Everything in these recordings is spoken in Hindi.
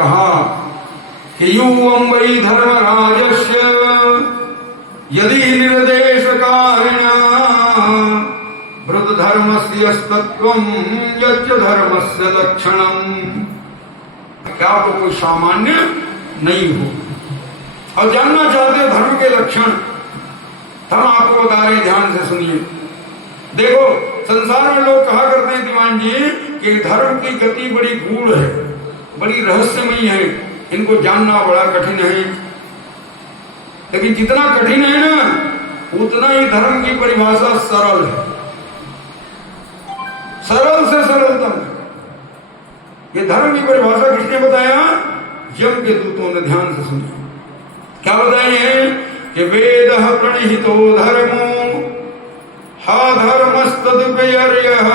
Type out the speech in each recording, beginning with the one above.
कहा कि युवं वै धर्मराजस्य यदि निर्देशकारिणा वृद्धधर्मस्य तत्त्वं यच्च धर्मस्य लक्षणम्। क्या तो कोई सामान्य नहीं हो और जानना चाहते धर्म के लक्षण, हम आपको बता रहे, ध्यान से सुनिए। देखो संसार में लोग कहा करते हैं दीवान जी कि धर्म की गति बड़ी गूढ़ है, बड़ी रहस्यमयी है, इनको जानना बड़ा कठिन है। लेकिन जितना कठिन है ना उतना ही धर्म की परिभाषा सरल है, सरल से सरलतम। ये धर्म की परिभाषा किसने बताया? यम के दूतों ने। ध्यान से सुनिए क्या बताए हैं कि वेद प्रणिहितो धर्मो हा धर्मस्तदुपयर्यः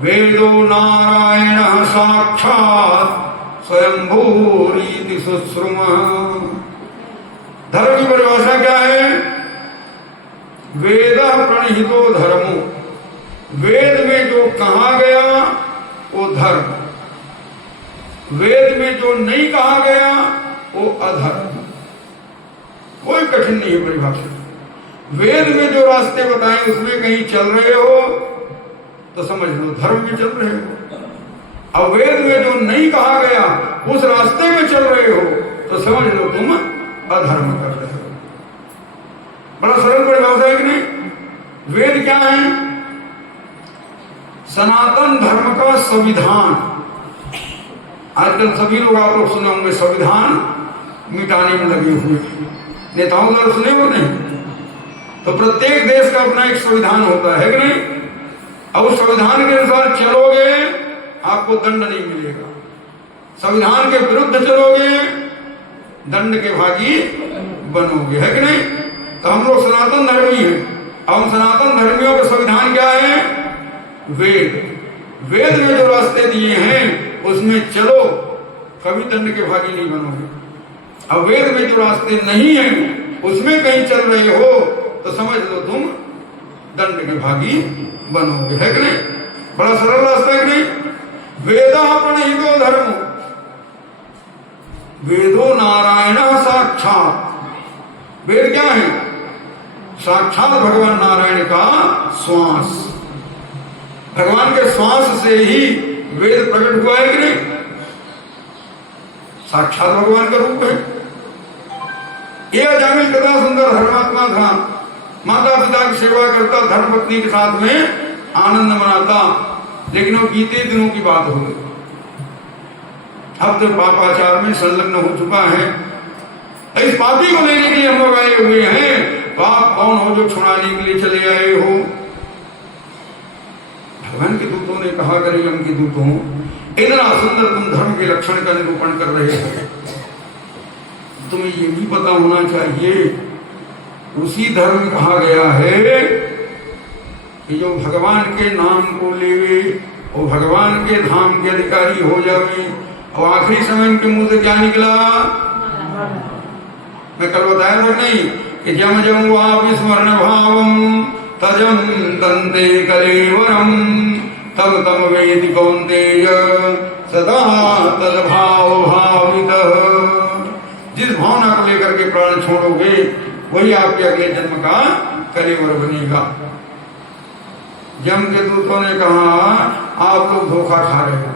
वेदो नारायण साक्षात् स्वयंभूरीति सुश्रुमः। धर्म की परिभाषा क्या है? वेद प्रणिहितो धर्मो, वेद में जो कहा गया वो धर्म, वेद में जो नहीं कहा गया वो अधर्म। कोई कठिन नहीं है परिभाषा। वेद में जो रास्ते बताए उसमें कहीं चल रहे हो तो समझ लो धर्म में चल रहे हो, और वेद में जो नहीं कहा गया उस रास्ते में चल रहे हो तो समझ लो तुम अधर्म कर रहे हो। बड़ा सरल परिभाषा है कि नहीं? वेद क्या है? सनातन धर्म का संविधान। आजकल सभी लोग, आप लोग सुने होंगे, संविधान मिटाने में लगे हुए नेताओं द्वारा, सुने हो नहीं? तो प्रत्येक देश का अपना एक संविधान होता है कि नहीं? अब उस संविधान के अनुसार चलोगे आपको दंड नहीं मिलेगा, संविधान के विरुद्ध चलोगे दंड के भागी बनोगे, है कि नहीं? तो हम लोग सनातन धर्मी हैं। अब हम सनातन धर्मियों का संविधान क्या है? वेद। वेद में जो रास्ते दिए हैं उसमें चलो, कभी दंड के भागी नहीं बनोगे। अब वेद में जो रास्ते नहीं हैं उसमें कहीं चल रहे हो तो समझ लो तुम दंड के भागी बनोगे, है कि नहीं? बड़ा सरल रास्ता है कि नहीं? वेदा प्रणिहितो धर्मो वेदो नारायण साक्षात्। वेद क्या है? साक्षात भगवान नारायण का श्वास। भगवान के श्वास से ही वेद प्रकट हुआ है कि नहीं? साक्षात भगवान का रूप है। ये अजामिल कितना सुंदर धर्मात्मा था, माता पिता की सेवा करता, धर्मपत्नी के साथ में आनंद मनाता, लेकिन वो बीते दिनों की बात हो गई। अब तो पापाचार में संलग्न हो चुका है। इस पापी को लेने के लिए हम लोग आए हुए हैं। पाप कौन हो जो छुड़ाने के लिए चले आए हो? भगवान के दूतों ने कहा, करे यम के दूतों, इतना सुंदर तुम धर्म के लक्षण का निरूपण कर रहे हो, तुम्हें ये भी पता होना चाहिए उसी धर्म कहा गया है कि जो भगवान के नाम को लेवे वो भगवान के धाम के अधिकारी हो जावे। और आखिरी समय उनके मुंह से क्या निकला? मैं कल बताया था नहीं कि जम जम वापि स्मरण भावम तजम तंते कलेवरम तम तम वेदि कौन्तेय सदा तद भाव भावितः। जिस भावना को लेकर के प्राण छोड़ोगे वही आपके अगले जन्म का कलेवर बनेगा। जम के दूतों ने कहा, आप लोग धोखा खा रहे हो।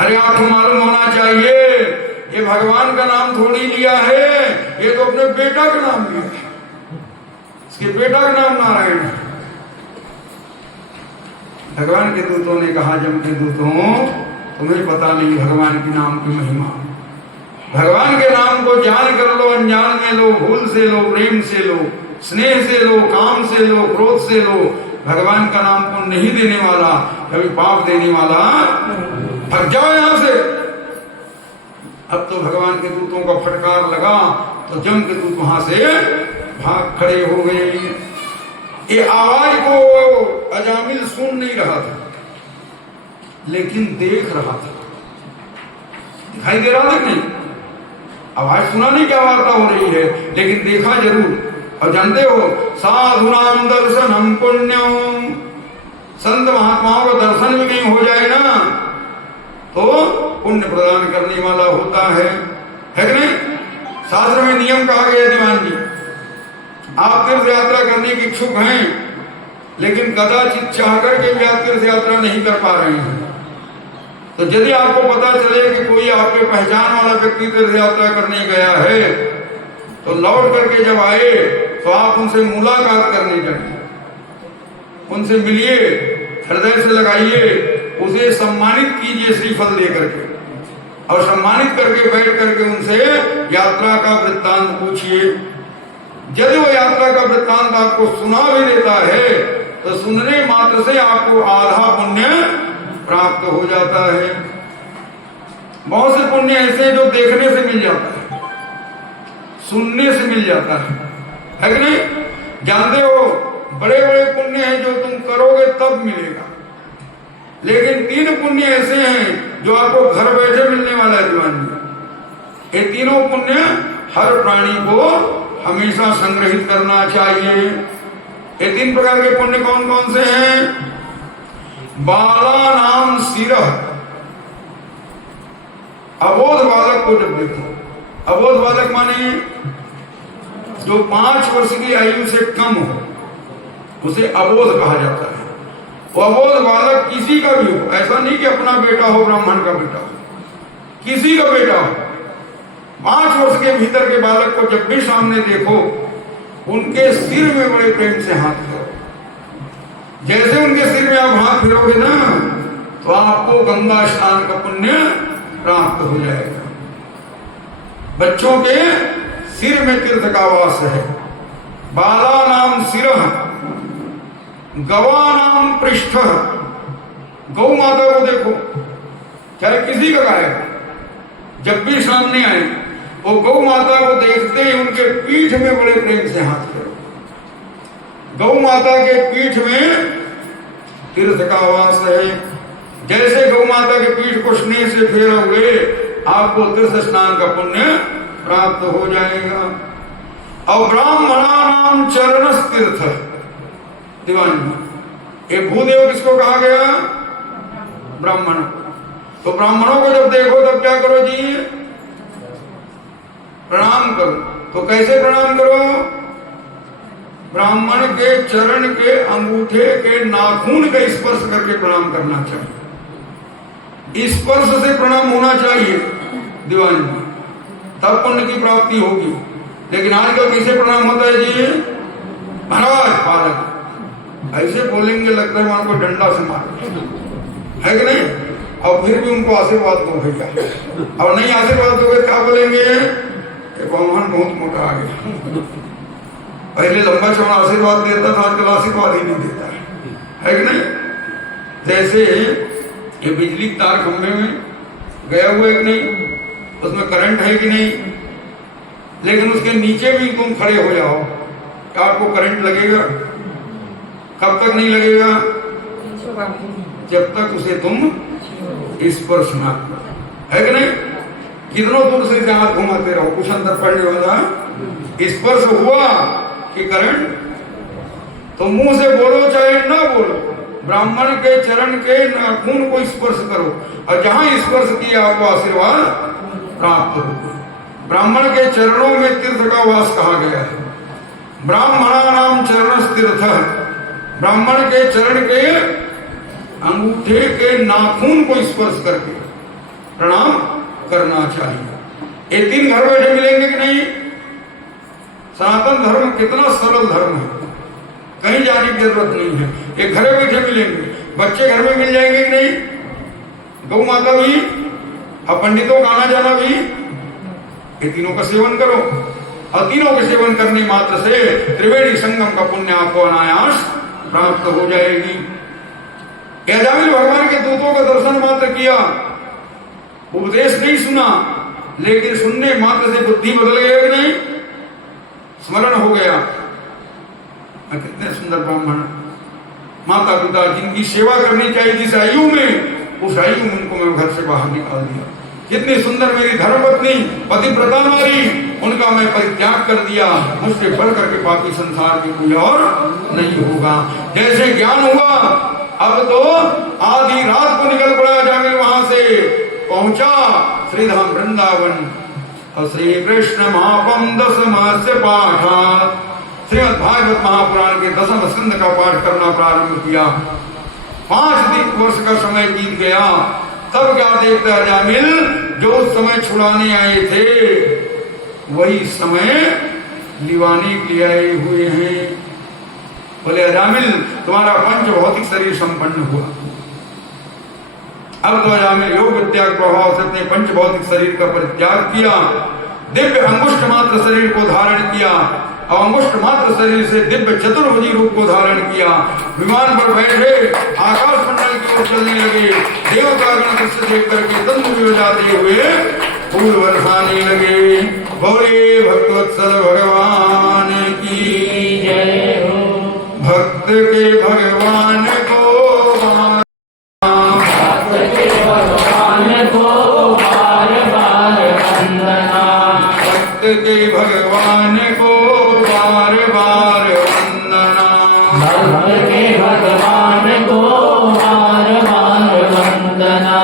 अरे आपको मालूम होना चाहिए ये भगवान का नाम थोड़ी लिया है, ये तो अपने बेटा का नाम लिया है। इसके बेटा का नाम नारायण है। भगवान के दूतों ने कहा, जम के दूतों तुम्हें पता नहीं भगवान के नाम की महिमा। भगवान के नाम को जान कर लो, अनजान में लो, भूल से लो, प्रेम से लो, स्नेह से लो, काम से लो, क्रोध से लो, भगवान का नाम को नहीं देने वाला, कभी पाप देने वाला भाग जाओ यहां से। अब तो भगवान के दूतों का फटकार लगा तो जम के दूत वहां से भाग खड़े हो गए। ये आवाज को अजामिल सुन नहीं रहा था लेकिन देख रहा था। दिखाई दे रहा था कि नहीं? आवाज सुना नहीं क्या वार्ता हो रही है, लेकिन देखा जरूर। और जानते हो, साधुनाम दर्शनम पुण्यम, संत महात्माओं का दर्शन भी नहीं हो जाए ना तो पुण्य प्रदान करने वाला होता है कि नहीं? शास्त्र में नियम कहा गया दीवान जी, आप तीर्थ यात्रा करने के इच्छुक हैं लेकिन कदाचित चाह करके भी आप तीर्थ यात्रा नहीं कर पा रहे हैं, तो यदि आपको पता चले कि कोई आपके पहचान वाला व्यक्ति तीर्थ यात्रा करने गया है तो लौट करके जब आए तो आप उनसे मुलाकात करने जाइए, उनसे मिलिए, हृदय से लगाइए, उसे सम्मानित कीजिए श्रीफल दे करके, और सम्मानित करके बैठ करके उनसे यात्रा का वृत्तांत पूछिए। यदि वो यात्रा का वृत्तांत आपको सुना भी देता है तो सुनने मात्र से आपको आधा पुण्य प्राप्त हो जाता है। बहुत से पुण्य ऐसे जो देखने से मिल जाता है, सुनने से मिल जाता है कि नहीं? जानते हो बड़े बड़े पुण्य हैं जो तुम करोगे तब मिलेगा, लेकिन 3 पुण्य ऐसे हैं जो आपको घर बैठे मिलने वाला है दीवान जी। ये तीनों पुण्य हर प्राणी को हमेशा संग्रहित करना चाहिए। ये 3 प्रकार के पुण्य कौन कौन से हैं? बाला नाम सिरह, अबोध बालक को जब देखो, अबोध बालक माने जो 5 वर्ष की आयु से कम हो उसे अबोध कहा जाता है। वो अबोध बालक किसी का भी हो, ऐसा नहीं कि अपना बेटा हो, ब्राह्मण का बेटा हो, किसी का बेटा हो, 5 वर्ष के भीतर के बालक को जब भी सामने देखो उनके सिर में बड़े प्रेम से हाथ फेरो। जैसे उनके सिर में आप हाथ फेरोगे ना तो आपको गंगा स्नान का पुण्य प्राप्त हो जाएगा। बच्चों के सिर में तीर्थ का वास है। बाला नाम सिरह, गवा नाम पृष्ठ, गौ माता को देखो, चाहे किसी का गाय, जब भी सामने आए वो गौ माता को देखते ही उनके पीठ में बड़े प्रेम से हाथ फेरो। गौ माता के पीठ में तीर्थ का वास है। जैसे गौ माता के पीठ को स्नेह से फेरोगे आपको तीर्थ स्नान का पुण्य प्राप्त हो जाएगा। और ब्राह्मणा नाम चरण तीर्थ, दीवान जी, ये भूदेव किसको कहा गया? ब्राह्मण। तो ब्राह्मणों को जब देखो तब क्या करो जी? प्रणाम करो। तो कैसे प्रणाम करो? ब्राह्मण के चरण के अंगूठे के नाखून का स्पर्श करके प्रणाम करना चाहिए। स्पर्श से प्रणाम होना चाहिए दीवान जी, तब पुण्य की प्राप्ति होगी। लेकिन आजकल कैसे प्रणाम होता है जी? महाराज पालक, ऐसे बोलेंगे लगता है वहां को डंडा से मार, है कि नहीं? और फिर भी उनको आशीर्वाद दो भैया, और नहीं आशीर्वाद दोगे क्या बोलेंगे? भगवान बहुत मोटा आ गया। पहले लंबा चौड़ा आशीर्वाद देता था, आजकल आशीर्वाद ही नहीं देता है कि नहीं? जैसे ये बिजली तार खंभे में गया हुआ है कि नहीं, उसमें करंट है कि नहीं, लेकिन उसके नीचे भी तुम खड़े हो जाओ क्या आपको करंट लगेगा? कब तक नहीं लगेगा? जब तक उसे तुम स्पर्श ना करो, है कि नहीं? कितनों दूर से हाथ घुमाते रहो, कुछ अंदर पड़ने वाला स्पर्श हुआ कि करंट, तो मुंह से बोलो चाहे ना बोलो, ब्राह्मण के चरण के नाखून को स्पर्श करो, और जहां स्पर्श किया आपको आशीर्वाद प्राप्त होगा। ब्राह्मण के चरणों में तीर्थ का वास कहा गया है। ब्राह्मणा नाम चरण तीर्थ, ब्राह्मण के चरण के अंगूठे के नाखून को स्पर्श करके प्रणाम करना चाहिए। ये 3 घर बैठे मिलेंगे कि नहीं? सनातन धर्म कितना सरल धर्म है, कहीं जाने की जरूरत नहीं है, ये घरे बैठे मिलेंगे। बच्चे घर में मिल जाएंगे कि नहीं? गौ माता भी और पंडितों का आना जाना भी, ये तीनों का सेवन करो, और तीनों के सेवन करने मात्र से त्रिवेणी संगम का पुण्य आपको अनायास प्राप्त हो जाएगी। अजामिल भगवान के दूतों का दर्शन मात्र किया, उपदेश नहीं सुना, लेकिन सुनने मात्र से बुद्धि बदल गया कि नहीं? स्मरण हो गया। कितने सुंदर ब्राह्मण, माता पिता जिनकी सेवा करनी चाहिए जिस आयु में, उस आयु में उनको मैं घर से बाहर निकाल दिया। कितनी सुंदर मेरी धर्मपत्नी पतिव्रता नारी, उनका मैं परित्याग कर दिया। मुझसे बढ़ करके पापी संसार में कोई और नहीं होगा। जैसे ज्ञान हुआ, अब तो आधी रात को निकल पड़ा जामिल, वहां से पहुंचा पहुंचा श्रीधाम वृंदावन और श्री कृष्ण महापम दशमस्य पाठा श्रीमद् भागवत महापुराण के 10वें स्कंद का पाठ करना प्रारंभ किया। 5 वर्ष का समय बीत गया। तब क्या देखता अजामिल जो उस समय छुड़ाने आए थे वही समय लिवाने के लिए आए हुए हैं। बोले अजामिल तुम्हारा पंच भौतिक शरीर संपन्न हुआ। अब तो अजामिल योग विद्या के प्रभाव से अपने पंच भौतिक शरीर का परित्याग किया, दिव्य अंगुष्ठ मात्र शरीर को धारण किया और अंगुष्ठ मात्र शरीर से दिव्य चतुर्भुजी रूप को धारण किया। विमान पर बैठे आकाश मंडल की ओर चलने लगे। देवता गण दृश्य देख करके तंतु बजाते हुए फूल बरसाने लगे। बोले भक्तवत्सल भगवान की जय हो। भक्त के भगवान को के भगवान को बार बार वंदना। भक्त के भगवान को बार बार वंदना।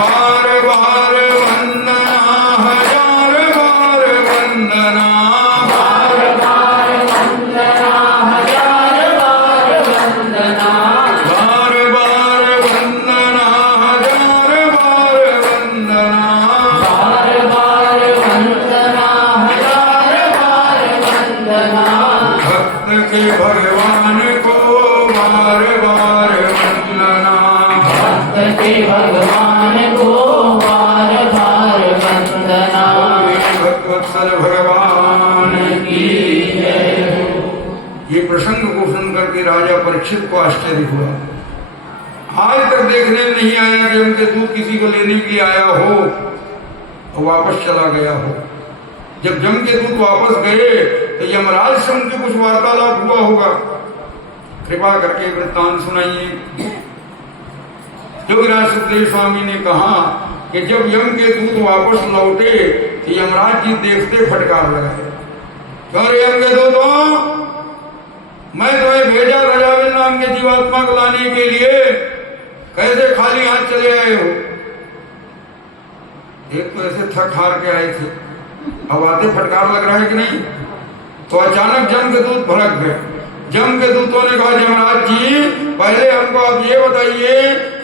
बार बार वंदना हजार बार वंदना। बार बार वंदना हजार बार वंदना। बार बार वंदना हजार बार वंदना। बार बार वंदना भक्त के भगवान को बार बार वंदना। भक्त के भगवान को बार बार वंदना। भक्तवत्सल भगवान की जय हो। ये प्रसंग को सुन करके राजा परीक्षित को आश्चर्य हुआ। आज तक देखने में नहीं आया कि उनके दूत किसी को लेने के लिए आया हो और वापस चला गया हो। जब जम के दूत वापस गए तो यमराज से उनके कुछ वार्तालाप हुआ होगा। कृपा करके वृत्तांत सुनाइए। योगीराज सुखदेव स्वामी ने कहा कि जब यम के दूत वापस लौटे तो यमराज जी देखते फटकार लगाए। अरे यम के दूतों, मैं तुम्हें भेजा अजामिल नाम के जीवात्मा को लाने के लिए, कैसे खाली हाथ चले आए हो? एक तो ऐसे थक हार के आए थे, अब आते फटकार लग रहा है कि नहीं? तो अचानक जम के दूत भड़क गए। जम के दूतों ने कहा यमराज जी पहले हमको आप ये बताइए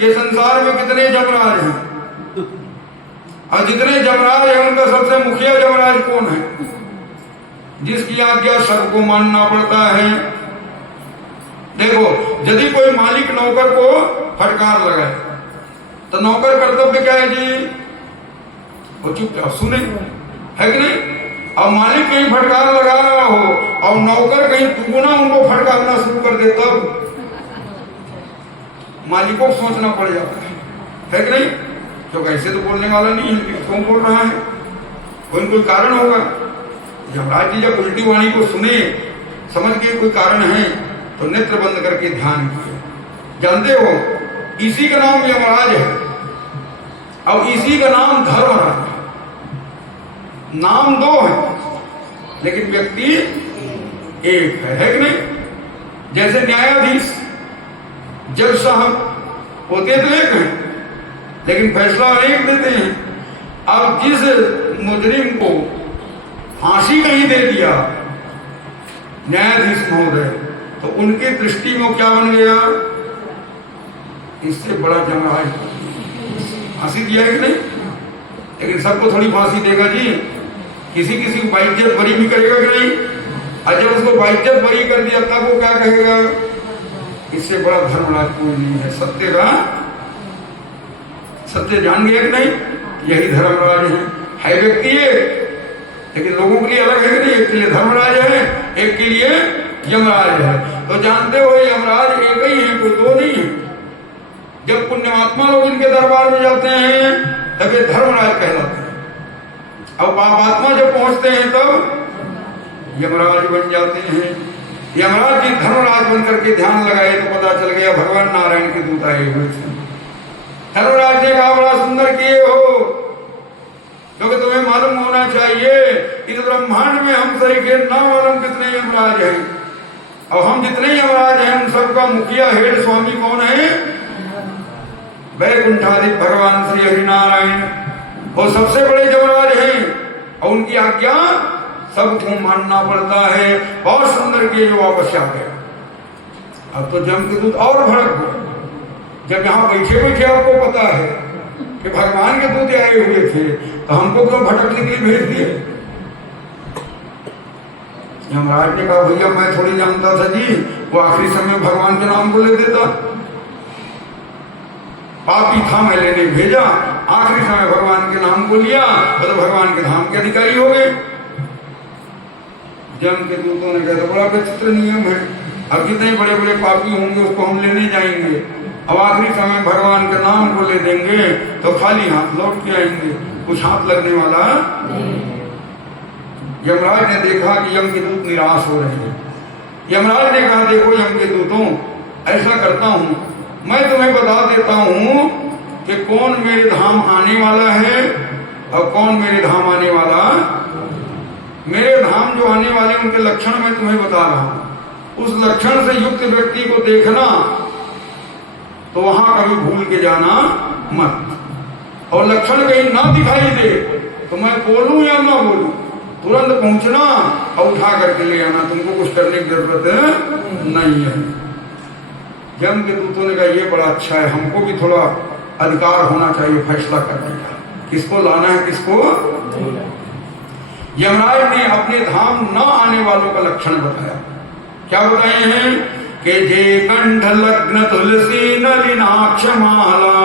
कि संसार में कितने यमराज हैं और जितने यमराज हैं उनका सबसे मुखिया यमराज कौन है जिसकी आज्ञा सबको मानना पड़ता है? देखो, यदि कोई मालिक नौकर को फटकार लगाए तो नौकर कर्तव्य क्या है जी? वो चुपचाप सुने, है कि नहीं? अब मालिक कहीं फटकार लगा रहा हो और नौकर कहीं दुगुना उनको फटकारना शुरू कर दे तब मालिकों को सोचना पड़ जाता है कि नहीं? तो कैसे तो बोलने वाला नहीं है, क्यों बोल रहा है? कोई कारण होगा। यमराज जी जब उल्टी वाणी को सुने, समझ के कोई कारण है तो नेत्र बंद करके ध्यान किए। जानते हो इसी का नाम यमराज है और इसी का नाम धर्मराज है। नाम दो है लेकिन व्यक्ति एक है कि नहीं? जैसे न्यायाधीश, जज साहब होते तो एक हैं लेकिन फैसला अनेक देते हैं। अब जिस मुजरिम को फांसी कहीं दे दिया न्यायाधीश महोदय, तो उनकी दृष्टि में क्या बन गया? इससे बड़ा यमराज फांसी दिया है कि नहीं? लेकिन सबको थोड़ी फांसी देगा जी, किसी किसी को बाइज्जत बरी भी करेगा कि नहीं? और जब उसको बाइज्जत बरी कर दिया तब वो क्या कहेगा? इससे बड़ा धर्मराज कोई नहीं है। सत्य जान गया कि नहीं? यही धर्मराज है व्यक्ति ये, लेकिन लोगों के लिए अलग है कि नहीं? एक के लिए धर्मराज है, एक के लिए यमराज है। तो जानते हो यमराज एक ही है, कोई दो नहीं है। जब पुण्यात्मा लोग इनके दरबार में जाते हैं तब ये धर्मराज कहलाते हैं। अब पापात्मा जब पहुंचते हैं तब यमराज बन जाते हैं। यमराज जी धर्मराज बन करके ध्यान लगाए तो पता चल गया भगवान नारायण के दूत आए हुए थे। धर्मराज ने कहा बड़ा सुंदर किए हो, क्योंकि तुम्हें मालूम होना चाहिए इस ब्रह्मांड में हम सरीखे ना मालूम कितने यमराज हैं और हम जितने यमराज हैं उन सबका मुखिया हेड स्वामी कौन है? वैकुंठाधिप भगवान श्री हरिनारायण। वो सबसे बड़े यमराज हैं और उनकी आज्ञा सबको मानना पड़ता है। बहुत सुंदर के जो वापस आ गए। अब तो जम के दूत और भड़क गए। जब यहाँ बैठे बैठे आपको पता है कि भगवान के दूत आए हुए थे तो हमको क्यों भटकने के लिए भेज दिए? यमराज ने कहा भैया मैं थोड़ी जानता था जी, वो आखिरी समय भगवान के नाम को ले देता। पापी था, मैं लेने भेजा, आखिरी समय भगवान के नाम को लिया तो भगवान के धाम के अधिकारी हो गए। जम के दूतों ने कहा बड़ा विचित्र नियम है, अब कितने बड़े बड़े पापी होंगे उसको हम लेने जाएंगे, अब आखिरी समय भगवान के नाम को ले देंगे तो खाली हाथ लौट के आएंगे, कुछ हाथ लगने वाला। यमराज ने देखा कि यम के दूत निराश हो रहे हैं। यमराज ने कहा देखो यम के दूतों, ऐसा करता हूं मैं तुम्हें बता देता हूं कि कौन मेरे धाम आने वाला है और कौन मेरे धाम आने वाला। मेरे धाम जो आने वाले उनके लक्षण मैं तुम्हें बता रहा हूं। उस लक्षण से युक्त व्यक्ति को देखना तो वहां कभी भूल के जाना मत, और लक्षण कहीं ना दिखाई दे तो मैं बोलूं या ना बोलूं तुरंत पहुंचना और उठा करके ले आना, तुमको कुछ करने की जरूरत नहीं है। जम के दूतों ने कहा ये बड़ा अच्छा है, हमको भी थोड़ा अधिकार होना चाहिए फैसला करने का, किसको लाना है किसको। यमराज ने अपने धाम न आने वालों का लक्षण बताया। क्या बताए हैं कि जे कंठ लग्न तुलसी नलिनाक्ष माला,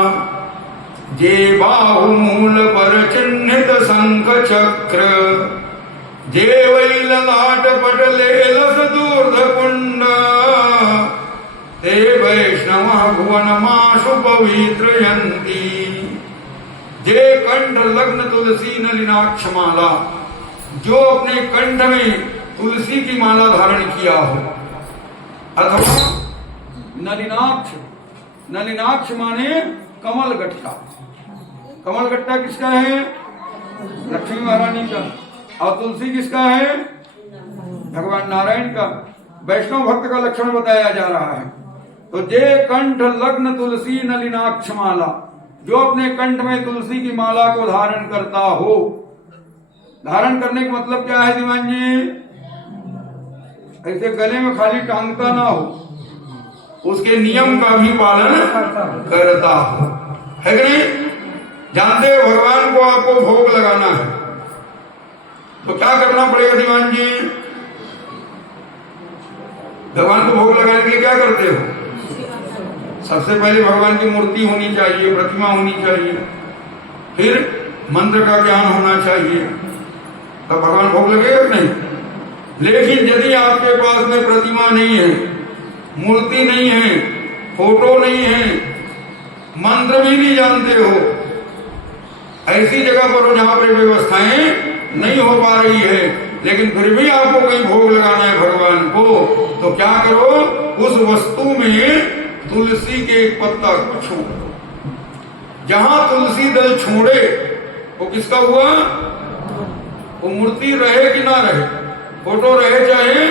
जे बाहु मूल पर चिन्हित शंख चक्र, जे वै ललाट पटले लस दूर्ध कुंड, ते वैष्णव भुवन माशु पवित्रयन्ति। जे कंठ लग्न तुलसी नलिनाक्ष माला, जो अपने कंठ में तुलसी की माला धारण किया हो, अथवा नलिनाक्ष, नलिनाक्ष माने कमल गट्टा। कमल गट्टा किसका है? लक्ष्मी महारानी का। और तुलसी किसका है? भगवान नारायण का। वैष्णव भक्त का लक्षण बताया जा रहा है। तो जे कंठ लग्न तुलसी नलिनाक्ष माला, जो अपने कंठ में तुलसी की माला को धारण करता हो। धारण करने का मतलब क्या है दीवान जी? ऐसे गले में खाली टांगता ना हो, उसके नियम का भी पालन करता हो, है कि नहीं? जानते हो भगवान को आपको भोग लगाना है तो क्या करना पड़ेगा दीवान जी? भगवान को भोग लगाने के लिए क्या करते हो? सबसे पहले भगवान की मूर्ति होनी चाहिए, प्रतिमा होनी चाहिए, फिर मंत्र का ज्ञान होना चाहिए, तब भगवान भोग लगेगा कि नहीं? लेकिन यदि आपके पास में प्रतिमा नहीं है, मूर्ति नहीं है, फोटो नहीं है, मंत्र भी नहीं जानते हो, ऐसी जगह पर जहां पर व्यवस्थाएं नहीं हो पा रही है, लेकिन फिर भी आपको कहीं भोग लगाना है भगवान को, तो क्या करो? उस वस्तु में तुलसी के एक पत्ता को छोड़ो। जहां तुलसी दल छोड़े वो किसका हुआ? वो मूर्ति रहे कि ना रहे, फोटो रहे चाहे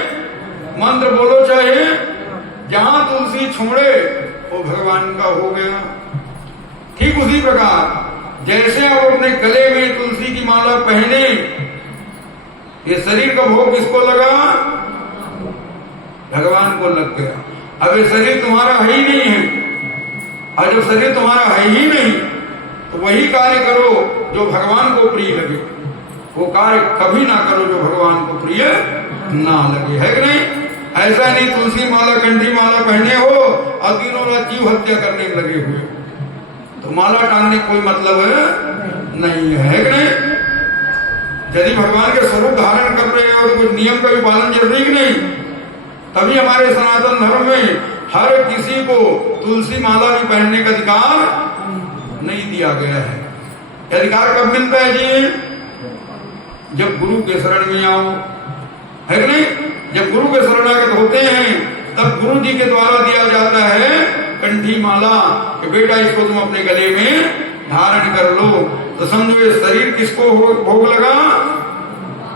मंत्र बोलो चाहे, जहां तुलसी छोड़े वो भगवान का हो गया। ठीक उसी प्रकार जैसे आप अपने गले में तुलसी की माला पहने, ये शरीर का भोग किसको लगा? भगवान को लग गया। अब ये शरीर तुम्हारा है ही नहीं है, और जब शरीर तुम्हारा है ही नहीं तो वही कार्य करो जो भगवान को प्रिय लगे। वो कार्य कभी ना करो जो भगवान को प्रिय ना लगे, है कि नहीं? ऐसा नहीं तुलसी माला कंठी माला पहने हो और दिनों रात जीव हत्या करने में लगे हुए, तो माला टांगने कोई मतलब नहीं है कि नहीं? यदि भगवान के स्वरूप धारण कर रहे हो तो कुछ नियम का भी पालन जरूरी कि नहीं? तभी हमारे सनातन धर्म में हर किसी को तुलसी माला भी पहनने का अधिकार नहीं दिया गया है। अधिकार कब मिलता है जी? जब गुरु के शरण में आओ, है कि नहीं? जब गुरु के शरणागत होते हैं तब गुरु जी के द्वारा दिया जाता है कंठी माला कि बेटा इसको तुम अपने गले में धारण कर लो। तो समझो ये शरीर किसको भोग लगा?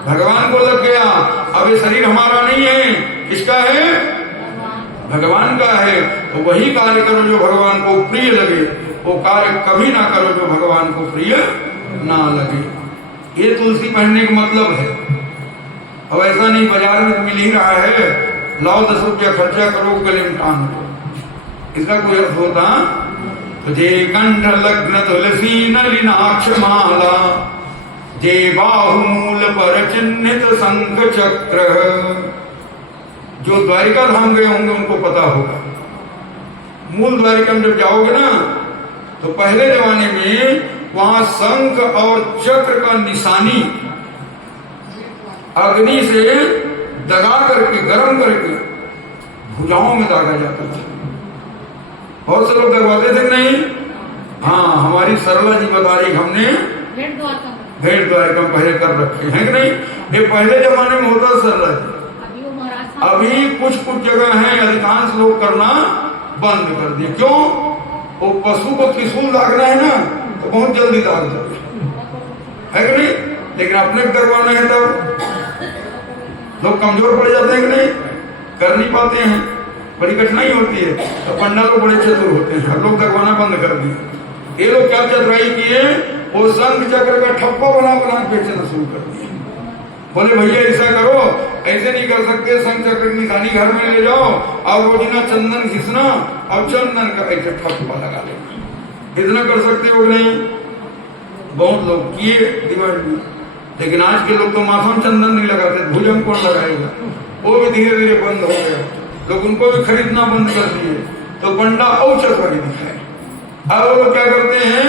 भगवान को लग गया। अब ये शरीर हमारा नहीं है, किसका है? भगवान का है। तो वही कार्य करो जो भगवान को प्रिय लगे, वो कार्य कभी ना करो जो भगवान को प्रिय ना लगे। ये तुलसी पहनने का मतलब है। अब ऐसा नहीं बाजार में मिल ही रहा है, लाओ 10 रुपया खर्चा करो गले में टांग दो, इसका कोई अर्थ होता? जे कंठ लग्न तुलसी नलिनाक्ष माला, जे बाहुमूल पर चिन्हित शंख चक्र। जो द्वारिका धाम गए होंगे उनको पता होगा, मूल द्वारिका में जब जाओगे ना तो पहले जमाने में वहां शंख और चक्र का निशानी अग्नि से दगा करके गर्म करके भुजाओं में दागा जाता था। बहुत से लोग दगवाते थे नहीं? हाँ, हमारी सरला जी बता रही, हमने भेंट द्वारिका पहले कर रखे हैं कि नहीं? ये पहले जमाने में होता सरला जी। अभी कुछ जगह है अधिकांश लोग करना बंद कर दिए। क्यों? वो पशु को त्रिशूल दागना है ना तो बहुत जल्दी दाग जाते है कि नहीं? लेकिन अपने दगवाना है तब लोग कमजोर पड़ जाते हैं कि नहीं, कर नहीं पाते हैं, बड़ी कठिनाई होती है। तो पंडा लोग बड़े चतुर होते हैं, लोग दगवाना बंद कर दिए। ये लोग क्या चतुराई किए, वो शंख चक्र का ठप्पा बना बेचना शुरू कर दिए। बोले भैया ऐसा करो, ऐसे नहीं कर सकते, शंख चक्र की निशानी घर में ले जाओ और रोजीना चंदन घिसना और चंदन का ऐसे ठप्पा लगा लेना। इतना कर सकते हो नहीं? बहुत लोग किए दिमाग में, लेकिन आज के लोग तो माथा में चंदन नहीं लगाते, भुजंग कौन लगाएगा? वो भी धीरे धीरे बंद हो गया, लोग उनको भी खरीदना बंद कर दिए। तो पंडा और चतुराई दिखाए। अब वो क्या करते हैं,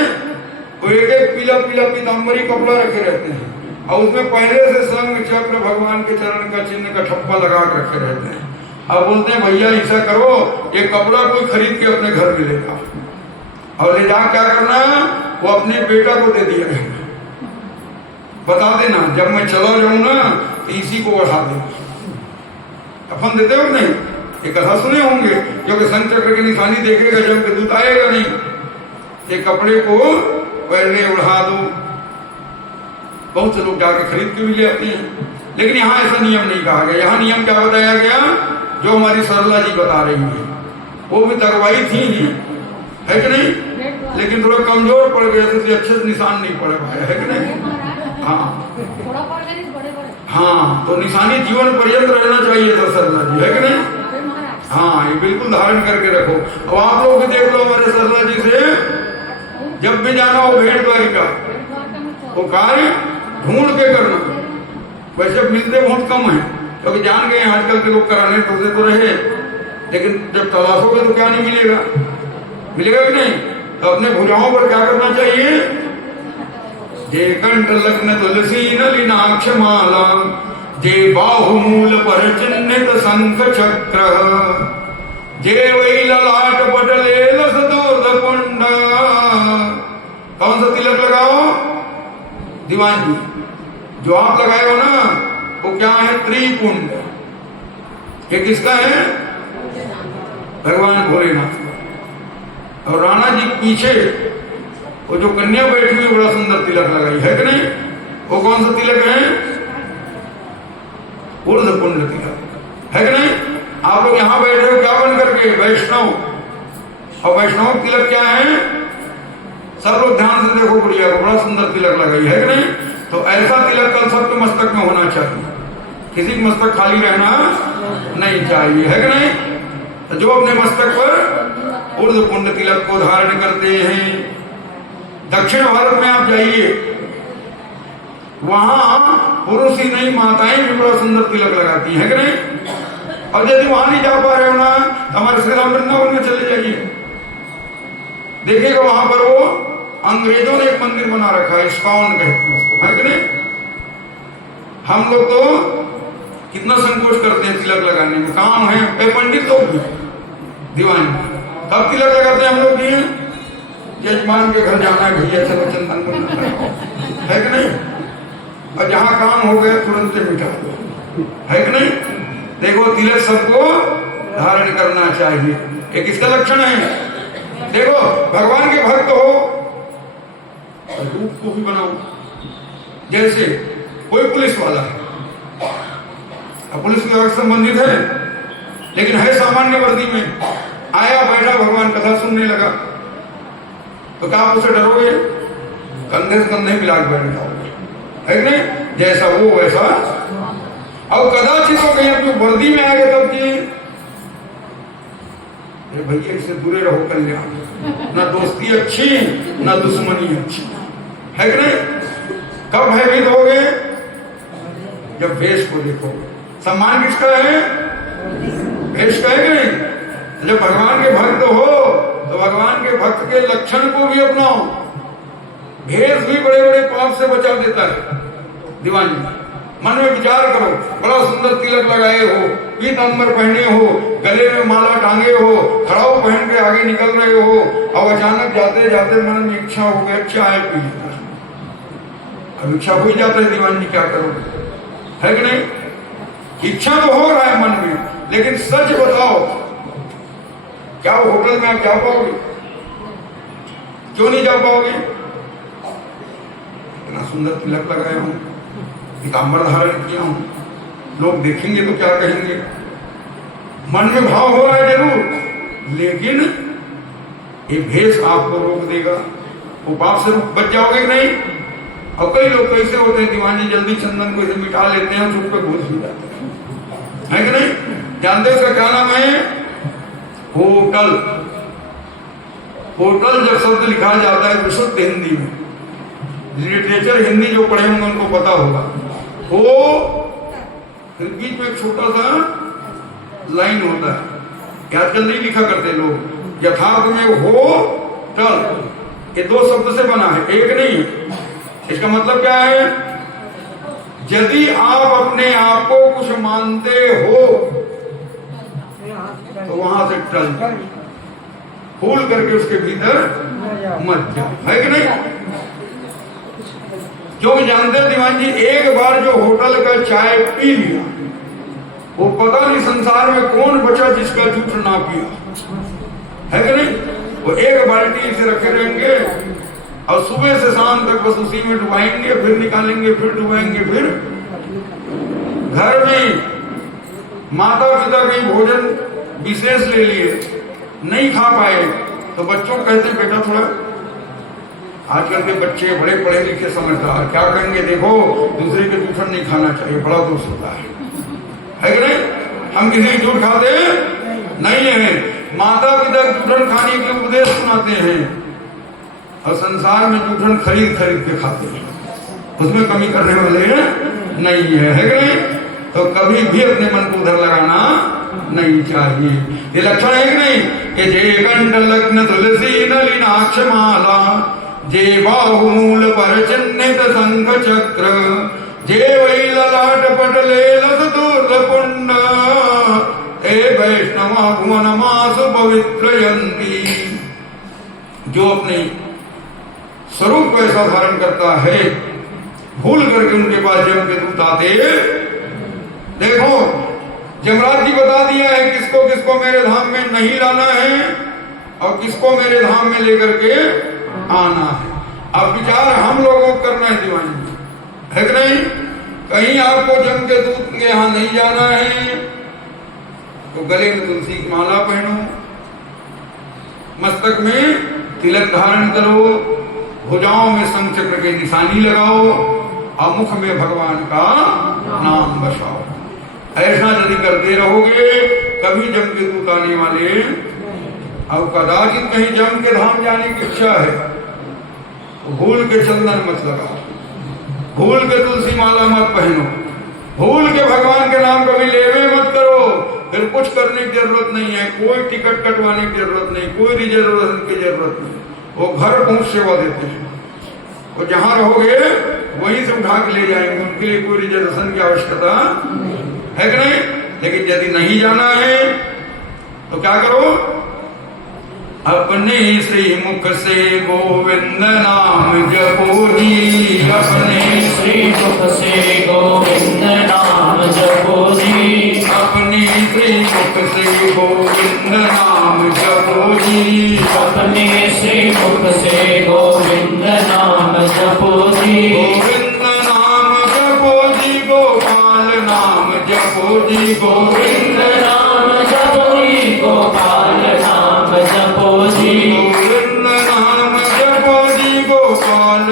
वो एक पीला पीताम्बरी कपड़ा रखे रहते हैं और उसमें पहले से शंख चक्र भगवान के चरण का चिन्ह का ठप्पा लगा कर रखे रहते हैं। अब बोलते हैं भैया ऐसा करो, ये कपड़ा कोई खरीद के अपने घर में लेगा और ले जा क्या करना, वो अपने बेटा को दे दिया है, बता देना जब मैं चला जाऊं ना तो इसी को बढ़ा देना। अपन देते हो नहीं? ये कथा सुने होंगे, क्योंकि शंख चक्र की निशानी देखेगा जब दूत आएगा नहीं। ये कपड़े को पहले उड़ा दो। बहुत से लोग जाके खरीद के भी ले आते हैं, लेकिन यहाँ ऐसा नियम नहीं कहा गया। यहाँ नियम क्या बताया गया, जो हमारी सरला जी बता रही है, वो भी दगवाई थी है कि नहीं, लेकिन थोड़ा कमजोर पड़ गया तो अच्छे से निशान नहीं पड़ पाया है कि नहीं? हाँ, तो निशानी जीवन पर्यंत रहना चाहिए था सरला जी, है कि नहीं? हाँ, ये बिल्कुल धारण करके रखो। अब आप लोग भी देख लो हमारे सरला जी से जब भी जाना हो भेंट द्वारिका, वो कार्य ढूंढ के करना। वैसे मिलते बहुत कम है, क्योंकि जान गए आजकल के लोग कराने तो रहे, लेकिन जब तलाशोगे तो क्या नहीं मिलेगा? मिलेगा कि नहीं? तो अपने भुजाओं पर क्या करना चाहिए, जे कंठ लग्न तुलसी नलिनाक्ष माला, जे बाहुमूल पर चिन्हित शंख चक्र, जे वही ललाट पटले लसदूर्ध कुंड। कौन सा तिलक लगाओ? दीवान जी, जो आप लगाए हो ना वो क्या है, त्रिपुंड। ये किसका है? भगवान भोलेनाथ का। और राणा जी पीछे वो जो कन्या बैठी हुई बड़ा सुंदर तिलक लगाई है कि नहीं, वो कौन सा तिलक है? ऊर्ध्व पुंड तिलक है कि नहीं? आप लोग यहाँ बैठे हो क्या बन करके? वैष्णव। और वैष्णव तिलक क्या है? सब लोग ध्यान से देखो, गुड़िया को बड़ा सुंदर तिलक लगाई है कि नहीं? तो ऐसा तिलक कल सबके मस्तक में होना चाहिए, किसी के मस्तक खाली रहना नहीं चाहिए, है कि नहीं? तो जो अपने मस्तक पर ऊर्ध्व पुंड तिलक को धारण करते हैं, दक्षिण भारत में आप जाइए, वहां पुरुष ही नहीं माताएं भी बड़ा सुंदर तिलक लगाती है कि नहीं? और यदि वहां नहीं जा पा रहे हो ना, तो हमारे श्री राम वृंदावन में चले जाइए, देखिएगा वहां पर वो अंग्रेजों ने एक मंदिर बना रखा है, इस्कॉन कहते हैं उसको, है कि नहीं? हम लोग तो कितना संकोच करते हैं तिलक लगाने में, काम है पंडित लोग भी, दीवान कब तिलक लगाते हैं हम लोग भी, यजमान के घर जाना है भैया चलो चंदन है कि नहीं? और जहां काम हो गया तुरंत मिटा दो, है कि नहीं? देखो तिलक सबको धारण करना चाहिए, ये किसका लक्षण है? देखो भगवान के भक्त हो रूप को भी बनाओ। जैसे कोई पुलिस वाला है, अब पुलिस विभाग से संबंधित है, लेकिन है सामान्य वर्दी में, आया बैठा भगवान कथा सुनने लगा, तो क्या आप उसे डरोगे? कंधे से कंधे मिला के बैठ जाओगे, है कि नहीं? जैसा वो वैसा। अब कदाचित तो कहीं अपनी वर्दी में आ गए तब कि भैया इससे दूरे रहो, कल्याण। ना दोस्ती अच्छी ना दुश्मनी अच्छी, है कि नहीं? कब भयभीत हो गए? जब भेष को देखोगे। सम्मान किसका है? भेष का है कि नहीं? जब भगवान के भक्त हो तो भगवान के भक्त के लक्षण को भी अपनाओ। भेष भी बड़े बड़े पाप से बचा देता है। दीवानी मन में विचार करो, बड़ा सुंदर तिलक लगाए हो, पीतांबर पहने हो, गले में माला टांगे हो, खड़ाऊ पहन के आगे निकल रहे हो, और अचानक जाते जाते मन में इच्छा हो गई अच्छा है पी लेता। अब इच्छा हो जाता है दीवानी, क्या करोगे? है कि नहीं? इच्छा तो हो रहा है मन में, लेकिन सच बताओ क्या वो होटल में आप जा पाओगे? क्यों नहीं जा पाओगे? इतना सुंदर तिलक लगाया हूं, पीतांबर धारण किया हूं, लोग देखेंगे तो क्या कहेंगे? मन में भाव हो रहा है जरूर, लेकिन ये भेष आपको रोक देगा। वो पाप से बच जाओगे कि नहीं? और कई लोग कैसे होते हैं दीवानी, जल्दी चंदन को इसे मिटा लेते हैं, चुप पे भूल भी जाते हैं, है कि नहीं? जानते हैं इसका क्या नाम है? होटल। होटल जब शब्द लिखा जाता है विशुद्ध हिंदी में, लिटरेचर हिंदी जो पढ़े होंगे उनको पता होगा, हो फिर बीच में एक छोटा सा लाइन होता है, आजकल नहीं लिखा करते लोग। यथार्थ में हो टल, ये दो शब्द से बना है, एक नहीं। इसका मतलब क्या है? यदि आप अपने आप को कुछ मानते हो तो वहां से टल फूल करके उसके भीतर मत जाओ, है कि नहीं? जो जानते दीवान जी, एक बार जो होटल का चाय पी लिया, वो पता नहीं संसार में कौन बचा जिसका जूठ ना पिया, है कि नहीं? वो एक बाल्टी से रखे रहेंगे और सुबह से शाम तक बस उसी में डुबाएंगे, फिर निकालेंगे, फिर डुबाएंगे, फिर घर में माता पिता कहीं भोजन विशेष ले लिए, नहीं खा पाए तो बच्चों कहते बेटा थोड़ा, आजकल के बच्चे बड़े पढ़े लिखे समझदार, क्या कहेंगे? देखो दूसरे के जूठन नहीं खाना चाहिए, बड़ा दोष होता है कि नहीं? हम किसी की जूठ खाते नहीं है, माता पिता जूठन खाने के उपदेश सुनाते हैं और संसार में जूठन खरीद खरीद के खाते हैं, उसमें कमी करने वाले नहीं है कि नहीं? तो कभी भी अपने मन को उधर लगाना नहीं चाहिए। ये लक्षण है कि नहीं? कि जे कंठ लग्न तुलसी नलिनाक्ष माला, जे बाहुमूल पर चिन्हित शंख चक्र, जे वै ललाट पटले लस दूर पुण्ड, हे वैष्णवा भुवन मासु पवित्रयंती। जो अपने स्वरूप को ऐसा धारण करता है, भूल करके उनके पास जम के दूत आते। देखो जमराज जी बता दिया है किसको किसको मेरे धाम में नहीं लाना है और किसको मेरे धाम में लेकर के आना है। अब विचार हम लोगों को करना है दीवानी, है कि नहीं? कहीं आपको जम के दूत के यहाँ नहीं जाना है तो गले में तुलसी की माला पहनो, मस्तक में तिलक धारण करो, भुजाओं में शंख चक्र की निशानी लगाओ और मुख में भगवान का नाम बसाओ। ऐसा यदि करते रहोगे कभी जम के दूत आने वाले। अब कदाचित कहीं जम के धाम जाने की इच्छा है तो भूल के चंदन मत लगाओ, भूल के तुलसी माला मत पहनो, भूल के भगवान के नाम कभी लेवे मत करो। फिर कुछ करने की जरूरत नहीं है, कोई टिकट कटवाने की जरूरत नहीं, कोई रिजर्वेशन की जरूरत नहीं, वो घर पहुंच सेवा देते हैं, वो जहां रहोगे वहीं से उठा के ले जाएंगे, उनके लिए कोई रिजर्वेशन की आवश्यकता है कि नहीं? लेकिन यदि नहीं जाना है तो क्या करो? अपने श्री मुख से गोविंद नाम जपो जी, अपने श्री मुख से गोविंद नाम जपो जी, अपने श्री मुख से गोविंद नाम जपो जी, अपने श्री मुख से गोविंद नाम जपो जी, गोविंद नाम जपो जी, गोपाल नाम जपो जी, गोविंद नाम जपो जी, गोपाल नाम जपो जी, गोविंद नाम जपो जी, गोपाल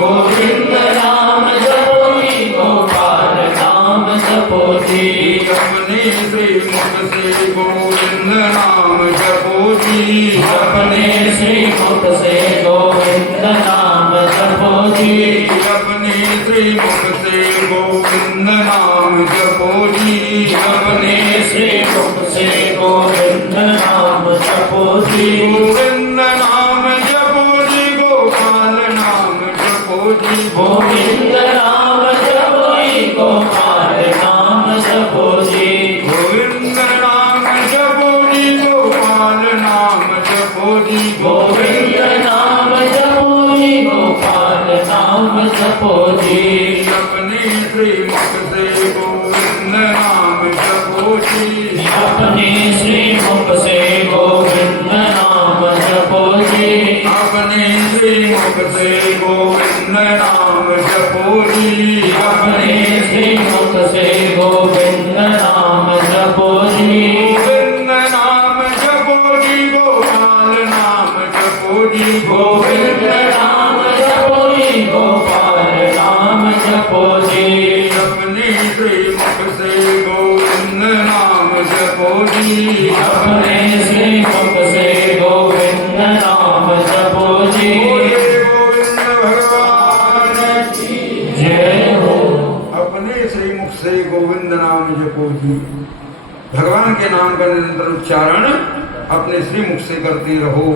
गोविंद नाम जपो जी, गोपाल नाम जपो जी। अपने श्री मुख से गोविंद नाम जपो जी। अपने श्री मुख से गोविंद नाम जपो जी। अपने श्री मुख से गोविंद नाम जपो जी। अपने श्री मुख से गोविंद नाम जपो जी। गोविंद नाम जपो जी, गोपाल नाम जपो जी। गोविंद नाम जपो जी, गोपाल नाम जपो जी। गोविंद नाम जपो जी, गोपाल नाम जपो जी। गोविंद नाम जपो जी, गोपाल नाम जपो जी। अपने श्री मुख से गोविंद नाम जपो जी। अपने श्री मुख से गोविंद नाम जपो जी। अपने श्री मुख से गोविंद नाम जपो जी। अपने श्री मुख से गोविंद नाम जपो जी। गोविंद नाम जपो जी, गोपाल नाम जपो जी। गोविंद नाम जपो जी, गोपाल नाम जपो जी। अपने श्री मुख से गोविंद नाम जपो जी। अपने श्री मुख से गोविंद नाम जपो जी। बोले गोविंद भगवान की जय हो। अपने श्री मुख से गोविंद नाम जपो जी। भगवान के नाम का निरंतर उच्चारण अपने श्री मुख से करते रहो।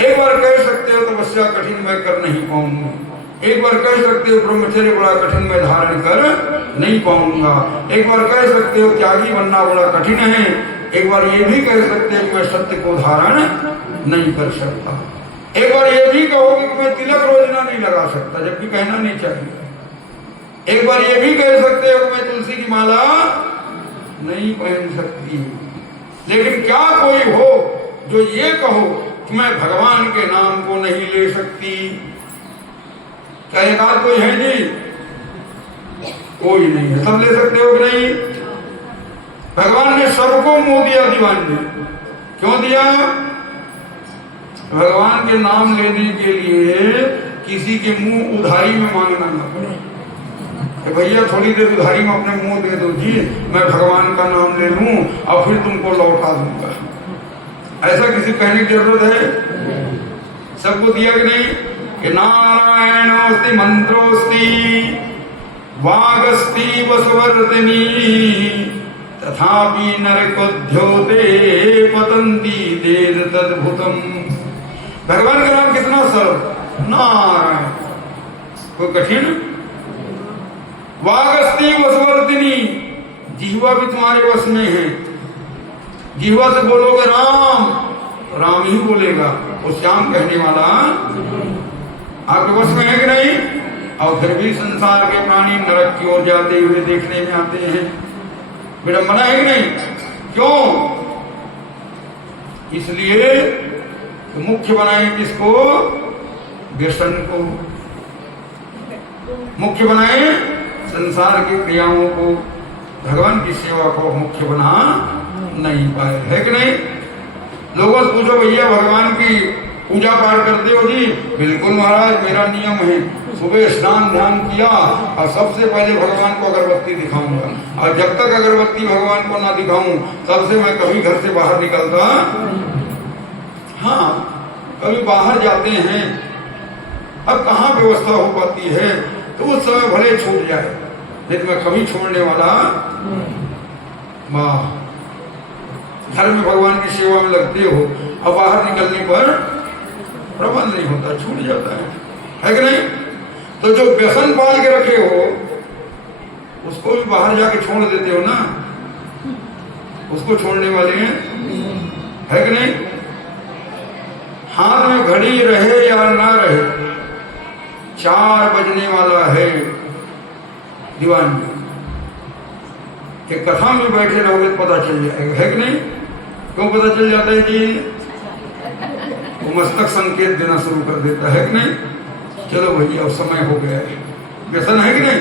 एक बार कह सकते हो तपस्या कठिन मैं कर नहीं पाऊंगा, एक बार कह सकते हो ब्रह्मचर्य बड़ा कठिन मैं धारण कर नहीं पाऊंगा, एक बार कह सकते हो त्यागी बनना बड़ा कठिन है, एक बार ये भी कह सकते हो कि मैं सत्य को धारण नहीं कर सकता, एक बार ये भी कहोगे कि मैं तिलक रोजना नहीं लगा सकता, जबकि कहना नहीं चाहिए। एक बार ये भी कह सकते हो कि मैं तुलसी की माला नहीं पहन सकती। लेकिन क्या कोई हो जो ये कहो कि मैं भगवान के नाम को नहीं ले सकती? क्या एक आध कोई है जी? कोई नहीं है। सब ले सकते हो कि नहीं? भगवान ने सबको मुंह दिया दीवान ने। क्यों दिया? भगवान के नाम लेने के लिए किसी के मुंह उधारी में मांगना ना पड़े। भैया थोड़ी देर उधारी में अपने मुंह दे दो जी, मैं भगवान का नाम ले लूं और फिर तुमको लौटा दूंगा। ऐसा किसी कहने की जरूरत है? सबको दिया कि नहीं? कि नारायणोस्ति मंत्रोस्ति वागस्ति वसुवर्तिनी तथापि नरकोद्योते पतंती देर तद्भुतम। भगवान का नाम कितना सरल, नारायण, कोई कठिन? वागस्ति वसुवर्तिनी, जिह्वा भी तुम्हारे वश में है। जिह्वा से बोलोगे राम, राम ही बोलेगा, वो श्याम कहने वाला आपके वश में है कि नहीं? और फिर भी संसार के प्राणी नरक की ओर जाते हुए देखने में आते हैं। विडंबना है कि नहीं? क्यों? इसलिए मुख्य बनाए किसको? व्यसन को। मुख्य बनाए संसार की क्रियाओं को, भगवान की सेवा को मुख्य बना नहीं पाए, है कि नहीं? लोगों से पूछो भैया भगवान की पूजा पाठ करते हो जी? बिल्कुल महाराज, मेरा नियम है, सुबह स्नान ध्यान किया और सबसे पहले भगवान को अगरबत्ती दिखाऊंगा, और जब तक अगरबत्ती भगवान को ना दिखाऊं तब से मैं कभी घर से बाहर निकलता। हाँ, कभी बाहर जाते हैं, अब कहाँ व्यवस्था हो पाती है, तो उस समय भले छूट जाए, लेकिन मैं कभी छोड़ने वाला वाह। घर में भगवान की सेवा में लगते हो और बाहर निकलने पर प्रबंध नहीं होता, छूट जाता है कि नहीं? तो जो व्यसन पाल के रखे हो उसको भी बाहर जाके छोड़ देते हो ना, उसको छोड़ने वाले हैं, है कि नहीं? हाथ में घड़ी रहे या ना रहे, 4 बजने वाला है दीवान के कथा में बैठे रहोगे तो पता चल जाएगा, है कि नहीं? क्यों पता चल जाता है जी? वो मस्तक संकेत देना शुरू कर देता है कि नहीं? चलो भैया अब समय हो गया है। व्यसन है कि नहीं?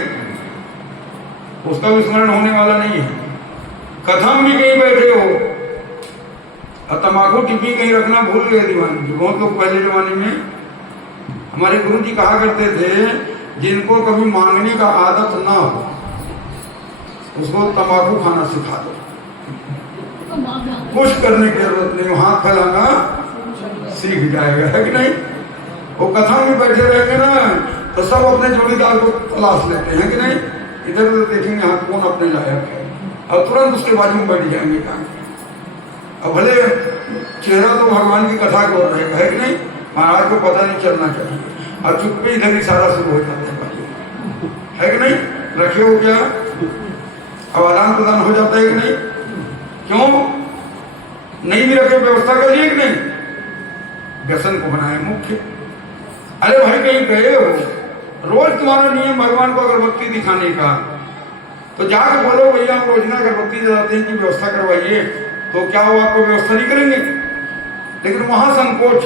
उसका भी स्मरण होने वाला नहीं है। कथा में कहीं बैठे हो और तंबाकू टिप्पी कहीं रखना भूल गए दीवान जी। बहुत लोग पहले जमाने में, हमारे गुरु जी कहा करते थे जिनको कभी मांगने का आदत ना हो उसको तंबाकू खाना सिखा दो, कुछ करने की जरूरत नहीं, हाथ फैलाना सीख जाएगा, है कि नहीं? वो कथा में बैठे रहेंगे ना तो सब अपने जोड़ीदार को तलाश लेते हैं कि नहीं, इधर उधर देखेंगे हाथ कौन अपने लायक है और तुरंत उसके बाजू में बैठ जाएंगे काम। अब भले चेहरा तो भगवान की कथा को रहेगा, है कि नहीं? महाराज को पता नहीं चलना चाहिए और चुप्पे इधर ही सारा शुरू हो जाता है कि नहीं? रखे हो क्या? अब आदान प्रदान हो जाता है कि नहीं? क्यों नहीं भी रखे? व्यवस्था कर लिए कि नहीं? व्यसन को बनाए मुख्य। अरे भाई कहीं गए हो, रोज तुम्हारा नियम भगवान को अगरबत्ती दिखाने का, तो जाकर बोलो भैया हम रोज ना अगरबत्ती जलाते हैं कि व्यवस्था करवाइए, तो क्या वो आपको व्यवस्था नहीं करेंगे? लेकिन वहां संकोच,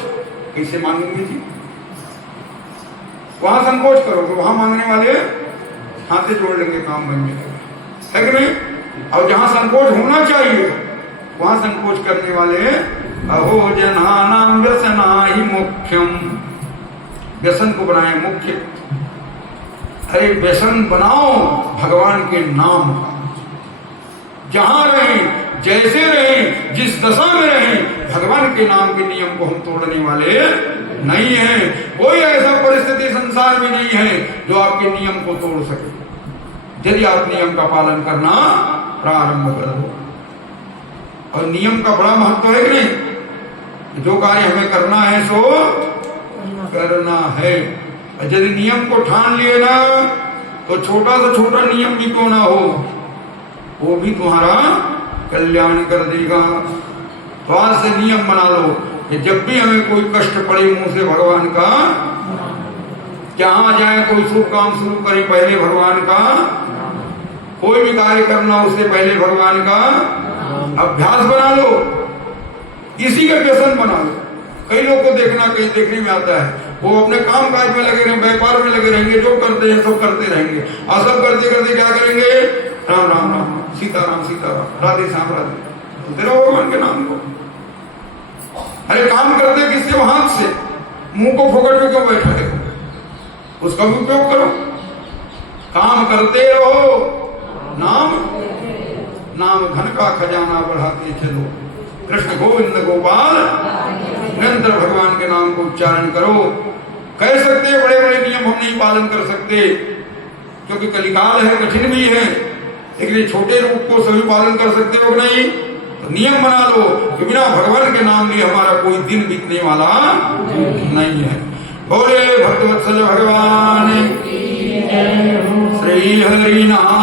कैसे मांगेंगे जी? वहां संकोच करोगे, वहां मांगने वाले हाथे जोड़ लेंगे, काम बन जाएगा, है कि नहीं? और जहां संकोच होना चाहिए वहां संकोच करने वाले अहो जनानां व्यसना ही मुख्यम, व्यसन को बनाए मुख्य। अरे व्यसन बनाओ भगवान के नाम का, जहां रहें जैसे रहें जिस दशा में रहें भगवान के नाम के नियम को हम तोड़ने वाले नहीं है। कोई ऐसा परिस्थिति संसार में नहीं है जो आपके नियम को तोड़ सके, यदि आप नियम का पालन करना प्रारंभ कर दो। और नियम का बड़ा महत्व है कि नहीं? जो कार्य हमें करना है सो करना है। यदि नियम को ठान लिए ना तो छोटा से छोटा नियम भी क्यों ना हो वो भी तुम्हारा कल्याण कर देगा। तो आज से नियम बना लो कि जब भी हमें कोई कष्ट पड़े मुंह से भगवान का, जहां जाए कोई शुभ काम शुरू करे पहले भगवान का, कोई भी कार्य करना उससे पहले भगवान का अभ्यास बना लो, इसी का व्यसन बना लो। कई लोग को देखना कहीं देखने में आता है वो अपने काम काज में लगे रहेंगे, व्यापार में लगे रहेंगे, जो करते हैं सब करते रहेंगे और सब करते करते क्या करेंगे? राम राम राम सीताराम सीताराम, राधे श्याम राधे, तेरा भगवान के नाम को। अरे काम करते किससे? हाथ से। मुंह को फोकट में क्यों बैठा है? उसका भी उपयोग करो, काम करते रहो, नाम नाम धन का खजाना बढ़ाते चलो। कृष्ण गोविंद गोपाल निरंतर भगवान के नाम को उच्चारण करो। कह सकते हैं बड़े बड़े नियम हम नहीं पालन कर सकते क्योंकि कलिकाल है, कठिन भी है, लेकिन छोटे रूप को सभी पालन कर सकते हो कि नहीं? तो नियम बना लो कि बिना भगवान के नाम लिए हमारा कोई दिन बीतने वाला नहीं है। बोले भक्तवत्सल भगवान श्री हरि नाम